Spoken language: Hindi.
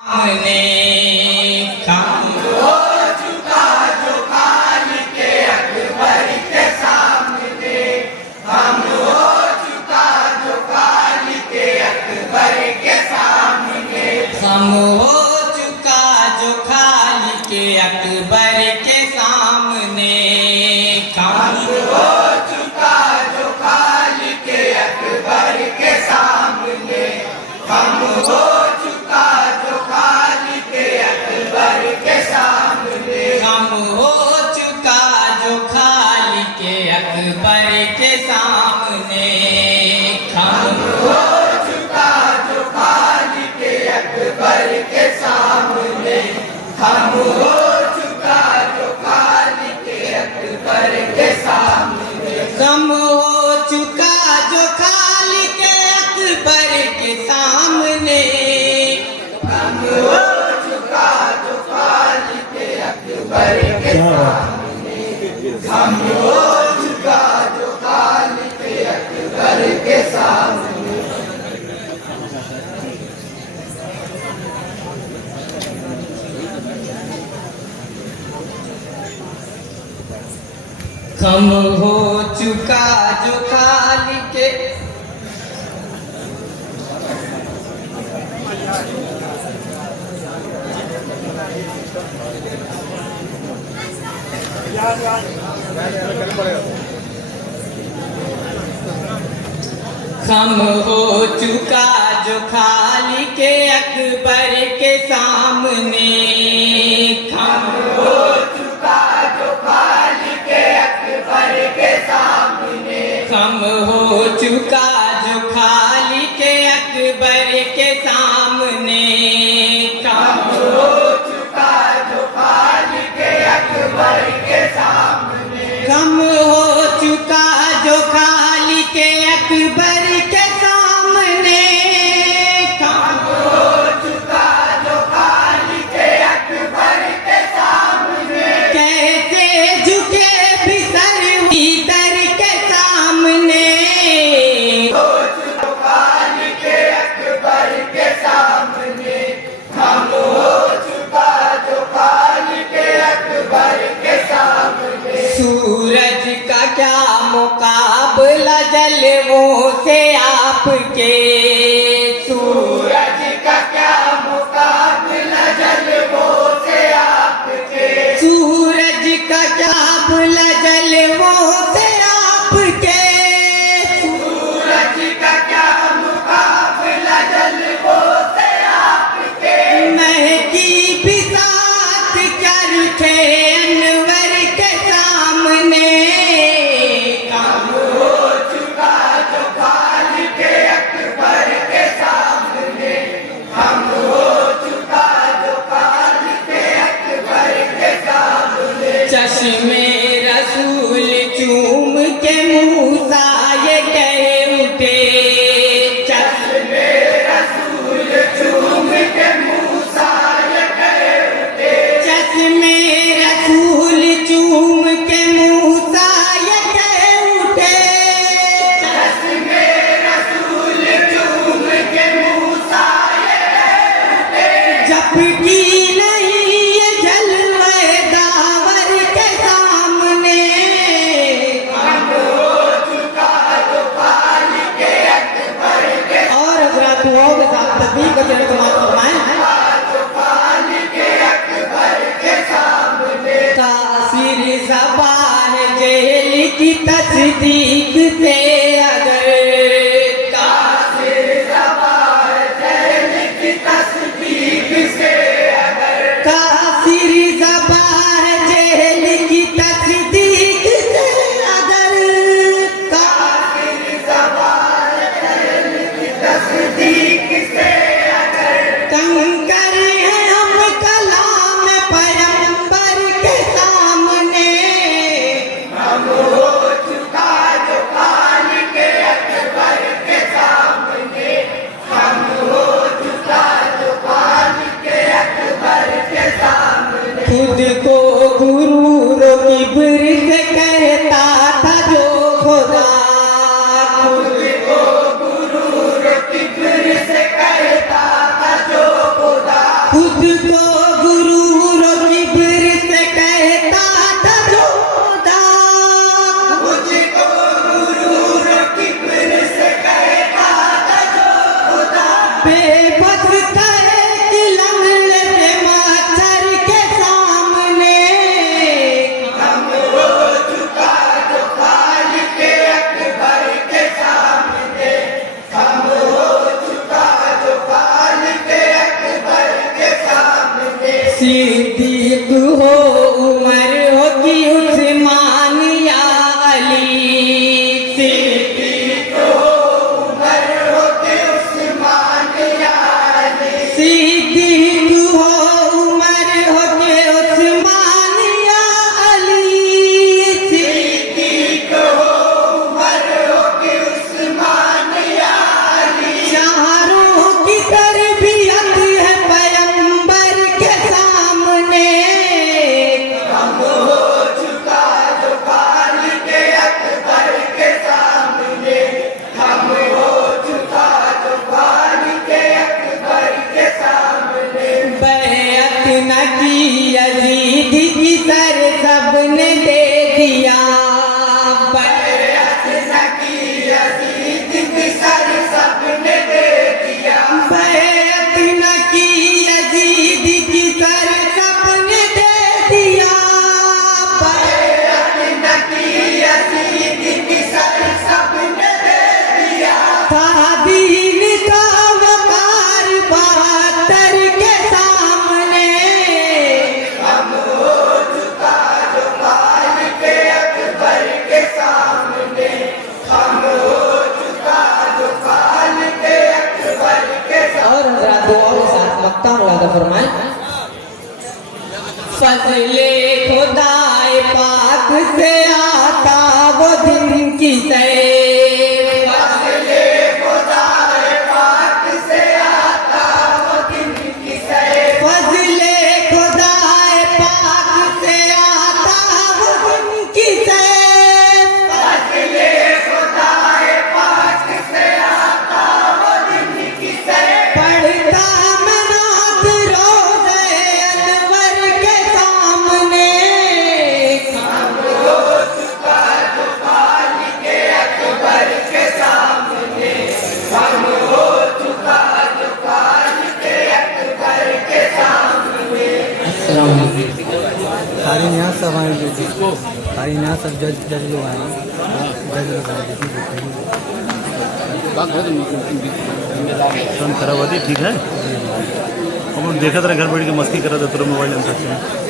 सामने कम हो चुका जो खाली के अकबर के सामने, कम हो चुका जो खाली के अकबर के सामने, कम हो चुका जो खाली के अकबर के सामने, कम हो चुका जो खाली के अकबर के सामने, कम हो चुका जो खाली के अकबर के सामने, कम हो चुका जो खाली के अकबर के सामने, कम हो चुका जो खाली के अकबर के सामने, कम हो चुका जो खाली के अकबर के सामने, कम हो चुका जो खाली के अकबर के सामने, कम हो चुका जो खाली के अकबर के सामने, कम हो चुका जो खाली के अकबर के सामने। कम हो चुका जो खाली के कम हो चुका जो खाली के अकबर के सामने, कम हो चुका जो खाली के अकबर के सामने, कम हो चुका जो खाली के अकबर के सामने, कम हो चुका जो खाली के अकबर के सामने, कम हो चुका जो खाली के अकबर के सामने, कम हो चुका जो खाली के अकबर के सामने, कैसे झुके भी सर इधर के सामने, हो चुका खाली के अकबर के सामने, कम हो चुका जो खाली के अकबर के सामने, सूरज का क्या मुकाबला जलवों से आपके, सूरज का क्या मुकाबला जलवों से आपके, सूरज का क्या मुकाबला जलवों से आपके, सूरज का क्या मुकाबला जलवों से आपके, महकी भी साथ चरखे अनवर के सामने, कम हो चुका जो खाली के अकबर के सामने, कम हो चुका जो खाली के अकबर के सामने, चश्मे रसूल चूम के मूसा ये कह उठे, चश्मे रसूल चूम के मूसा ये कह उठे, चश्मे रसूल चूम के मूसा ये कह उठे, चश्मे रसूल चूम के मूसा ये कह उठे, जबकि नहीं ये जलवे दावर के सामने, कम हो चुका जो खाली के अकबर के, और हज़रात दुआओं के साथ तस्बीह को जरा समाप्त फरमाएं, जो खाली के अकबर के सामने, तासीर ज़बान जेल की तस्दीक से अगर, तासीर ज़बान जेल की तस्दीक से अगर, तासीर ज़बान जेल की तस्दीक से अगर, तासीर ज़बान जेल की तस्दीक से अगर, कंकर है हम कलाम पैगंबर के सामने, कम हो चुका जो खाली के अकबर के सामने, कम हो चुका जो खाली के अकबर के सामने, खुद को गुरूर किब्र से कहता था जो खुदा, खुद को गुरूर किब्र से कहता था जो खुदा, खुद को गुरु रोकी फिर से कहता था जोधा मुझको गुरु रोकी फिर से कहता था जोधा बेबस करे कि लंगड़े से मच्छर के सामने हम हो चुका जो खाल के अकबर के सामने हम हो चुका जो खाल के अकबर के सामने सिद्दीक हो उमर हो कि उस्मान या अली सिद्दीक हो उमर हो कि उस्मान या अली सिद्दीक हो उमर हो कि उस्मान या अली सिद्दीक हो उमर हो कि उस्मान या अली चारों की तरबियत है पैगंबर के सामने हम हो चुका जो खाल के अकबर के सामने हम हो चुका जो खाल के अकबर के सामने बैअत न की यजीद की सर सबने दे दिया बैअत न की यजीद की सर सबने दे दिया बैअत न की यजीद की सर सबने दे दिया बैअत न की यजीद की सर सबने दे दिया था दीन का वकार बहादुर के सामने हम हो चुका जो खाल के अकबर के सामने हम हो चुका जो खाल के अकबर के और हजरात दुआओं के साथ मक्ता मुलादा फरमाएं फजले खुदाए पाक से आता वो दिन की सैर फजले खुदाए पाक से आता वो दिन की सैर फजले खुदाए पाक से आता वो दिन की सैर फजले खुदाए पाक से आता वो दिन की सैर पढ़ता मैं नात रोज़े अनवर के सामने हम हो चुका जो खाल के अकबर के सामने हम हो चुका जो खाल के अकबर के सामने सारे यहाँ सब आए सारे यहाँ सब जज लोग आए जज लोग आए तुरंत खराब होती ठीक है हम लोग देखा था घर बैठ के मस्ती करा था तुरंत मोबाइल